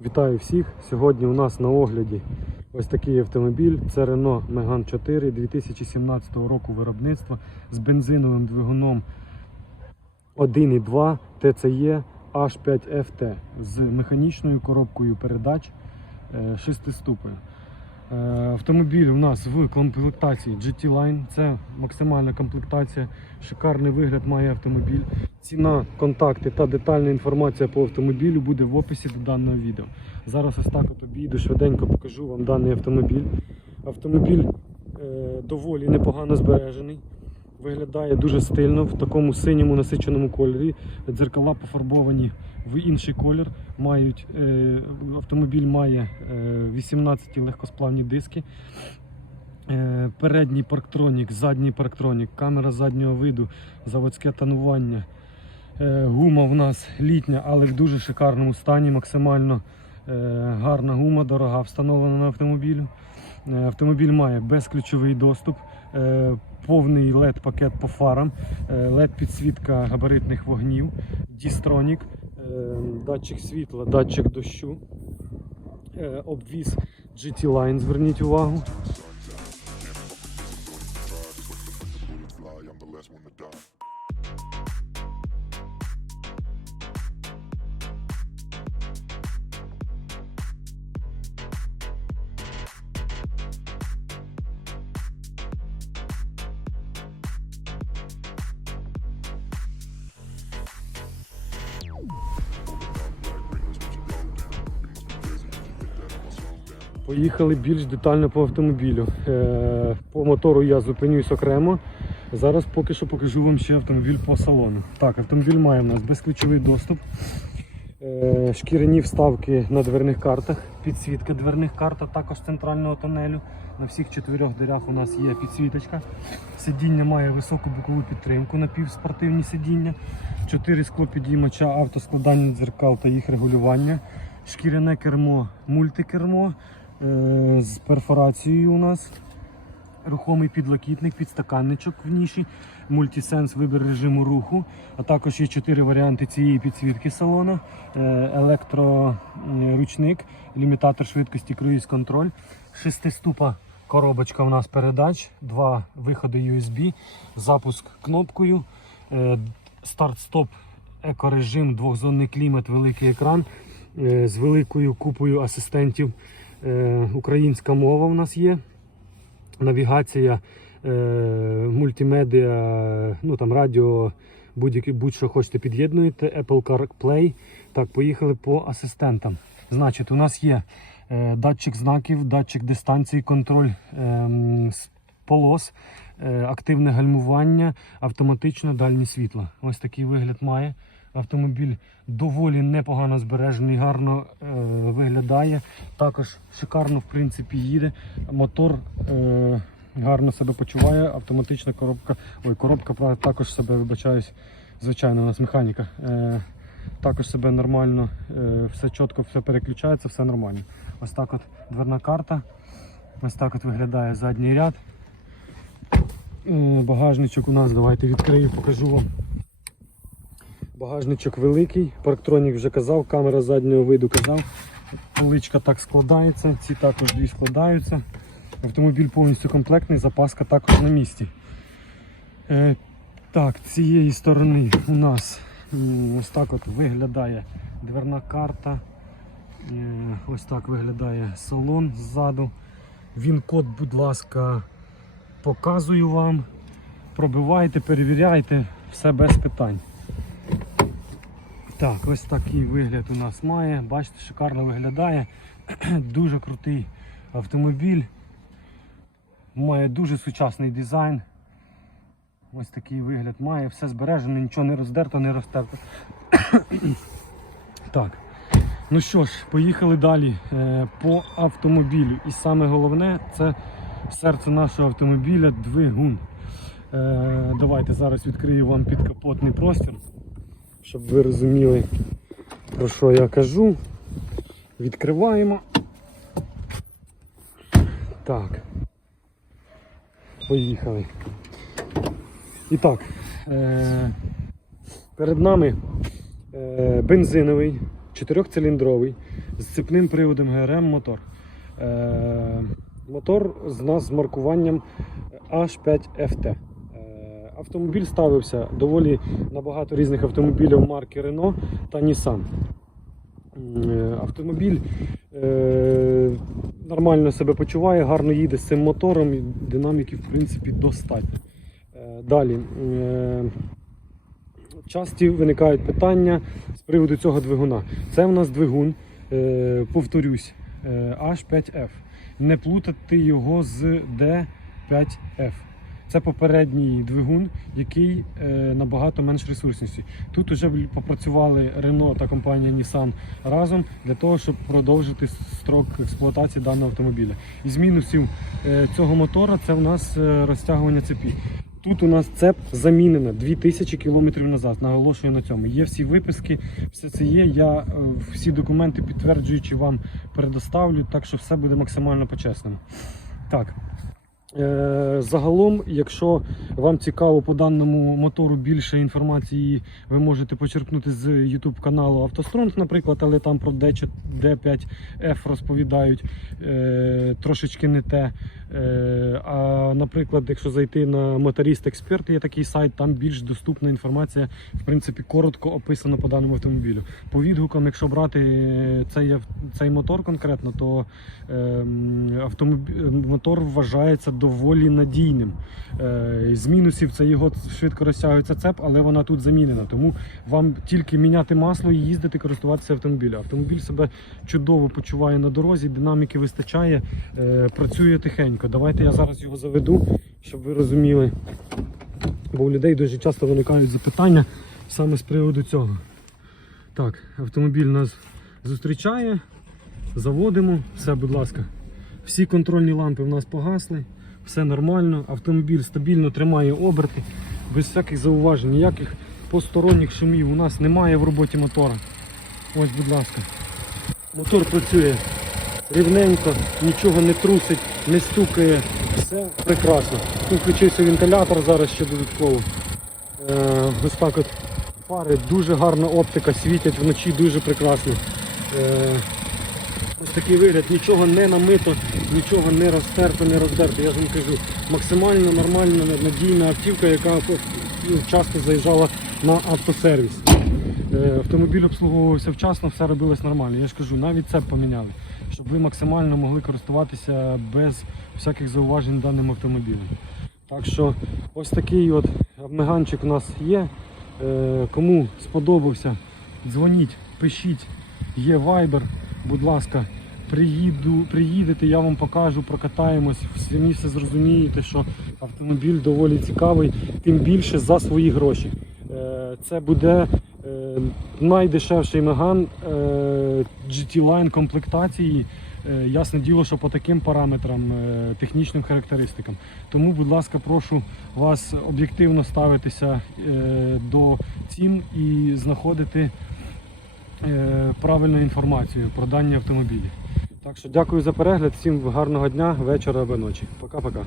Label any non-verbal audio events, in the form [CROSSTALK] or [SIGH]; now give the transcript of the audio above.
Вітаю всіх! Сьогодні у нас на огляді ось такий автомобіль. Це Renault Megane 4 2017 року виробництва з бензиновим двигуном 1.2 TCE H5FT з механічною коробкою передач 6 ступень. Е, Автомобіль у нас в комплектації GT Line. Це максимальна комплектація. Шикарний вигляд має автомобіль. Ціна, контакти та детальна інформація по автомобілю буде в описі до даного відео. Зараз ось так от швиденько покажу вам даний автомобіль. Автомобіль е, доволі непогано збережений. Виглядає дуже стильно в такому синьому насиченому кольорі. Дзеркала пофарбовані в інший колір. Мають, е, автомобіль має е, 18 легкосплавні диски. Е, передній парктронік, задній парктронік, камера заднього виду, заводське тонування. Е, гума в нас літня, але в дуже шикарному стані, максимально е, гарна гума, дорога встановлена на автомобілю. Е, Автомобіль має безключовий доступ, е, повний LED пакет по фарам, LED підсвітка габаритних вогнів, дістронік, е, датчик світла, датчик дощу, е, обвіз GT Line, зверніть увагу. Поїхали більш детально по автомобілю. Е, По мотору я зупинюсь окремо. Зараз поки що покажу вам ще автомобіль по салону. Так, автомобіль має в нас безключовий доступ, е, шкіряні вставки на дверних картах, підсвітка дверних карт, а також центрального тонелю. На всіх чотирьох дверях у нас є підсвіточка. Сидіння має високу бокову підтримку, напівспортивні сидіння, чотири склопідіймача, автоскладання дзеркал та їх регулювання. Шкіряне кермо, мультикермо з перфорацією у нас. Рухомий підлокітник, підстаканничок в ніші, мультисенс, вибір режиму руху, а також є чотири варіанти цієї підсвітки салону, е, електроручник, лімітатор швидкості, круїз контроль, шестиступа коробочка у нас передач, два виходи USB, запуск кнопкою, е, старт-стоп, екорежим, двохзонний клімат, великий екран е, з великою купою асистентів. Е, Українська мова у нас є навігація, е, мультимедіа, ну там радіо, будь-що хочете під'єднуєте, Apple CarPlay. Так, поїхали по асистентам. Значить, у нас є е, датчик знаків, датчик дистанції, контроль ем, полос, активне гальмування, автоматично дальні світла. Ось такий вигляд має. Автомобіль доволі непогано збережений, гарно е, виглядає. Також шикарно в принципі їде. Мотор е, гарно себе почуває. Автоматична коробка. Ой, коробка також себе вибачаюсь. Звичайно, у нас механіка. Е, також себе нормально, е, все чітко, все переключається, все нормально. Ось так от дверна карта. Ось так от виглядає задній ряд. Е, багажничок у нас, давайте відкрию, покажу вам. Багажничок великий, парктронік вже казав, камера заднього виду казав. Поличка так складається, ці також дві складаються. Автомобіль повністю комплектний, запаска також на місці. Е, так, цієї сторони у нас ось так от виглядає дверна карта. Е, ось так виглядає салон ззаду. Він код, будь ласка, показую вам. Пробивайте, перевіряйте, все без питань. Так, ось такий вигляд у нас має. Бачите, шикарно виглядає. [CLEARS THROAT] Дуже крутий автомобіль. Має дуже сучасний дизайн. Ось такий вигляд має, все збережено, нічого не роздерто, не розтерто. [CLEARS THROAT] так. Ну що ж, поїхали далі е, по автомобілю. І саме головне це серце нашого автомобіля двигун. Е, давайте зараз відкрию вам підкапотний простір щоб ви розуміли, про що я кажу. Відкриваємо. Так. Поїхали. І так, е- перед нами е- бензиновий, чотирьохциліндровий, з цепним приводом ГРМ мотор. Е, мотор з нас з маркуванням H5FT. Автомобіль ставився доволі на багато різних автомобілів марки Renault та Nissan. Е, Автомобіль е, нормально себе почуває, гарно їде з цим мотором, і динаміки в принципі достатньо. Е, Далі. е, Часті виникають питання з приводу цього двигуна. Це в нас двигун, е, повторюсь, е, H5F. Не плутати його з D5F. Це попередній двигун, який е, набагато менш ресурсніший. Тут вже попрацювали Renault та компанія Nissan разом для того, щоб продовжити строк експлуатації даного автомобіля. Із мінусів е, цього мотора це в нас е, розтягування цепі. Тут у нас цеп замінена 2000 кілометрів назад. Наголошую на цьому. Є всі виписки, все це є. Я всі документи підтверджуючи вам предоставлю, так що все буде максимально по-чесному. Так. Е, Загалом, якщо вам цікаво по даному мотору більше інформації, ви можете почерпнути з YouTube каналу автостронг, наприклад, але там про D4 D5F розповідають е, трошечки не те. Е, а наприклад, якщо зайти на Моторіст Експерт, є такий сайт, там більш доступна інформація, в принципі, коротко описана по даному автомобілю. По відгукам, якщо брати е, цей, цей мотор конкретно, то автомобіль, мотор вважається доволі надійним. Е, з мінусів це його швидко розтягується цеп, але вона тут замінена. Тому вам тільки міняти масло і їздити, користуватися автомобілем. Автомобіль себе чудово почуває на дорозі, динаміки вистачає, е, працює тихенько. Давайте я зараз його заведу, щоб ви розуміли. Бо у людей дуже часто виникають запитання саме з приводу цього. Так, автомобіль нас зустрічає, заводимо, все, будь ласка. Всі контрольні лампи в нас погасли, все нормально, автомобіль стабільно тримає оберти, без всяких зауважень, ніяких посторонніх шумів у нас немає в роботі мотора. Ось, будь ласка. Мотор працює рівненько, нічого не трусить, не стукає, все прекрасно. Тут включився вентилятор зараз ще додатково. Е, ось так от фари, дуже гарна оптика, світять вночі дуже прекрасно. Е, ось такий вигляд, нічого не намито, нічого не розтерто, не роздерто. Я ж вам кажу, максимально нормальна, надійна автівка, яка ну, часто заїжджала на автосервіс. Е, Автомобіль обслуговувався вчасно, все робилось нормально. Я ж кажу, навіть це поміняли, щоб ви максимально могли користуватися без всяких зауважень даним автомобілем. Так що ось такий от меганчик у нас є. Е, Кому сподобався, дзвоніть, пишіть, є Viber, будь ласка, приїду, приїдете, я вам покажу, прокатаємось, самі все зрозумієте, що автомобіль доволі цікавий, тим більше за свої гроші. Е, Це буде е, найдешевший меган е, GT Line комплектації. Е, Ясне діло, що по таким параметрам, е, технічним характеристикам. Тому, будь ласка, прошу вас об'єктивно ставитися е, до цін і знаходити правильну інформацію про дані автомобілі. Так що дякую за перегляд, всім гарного дня, вечора або ночі. Пока-пока.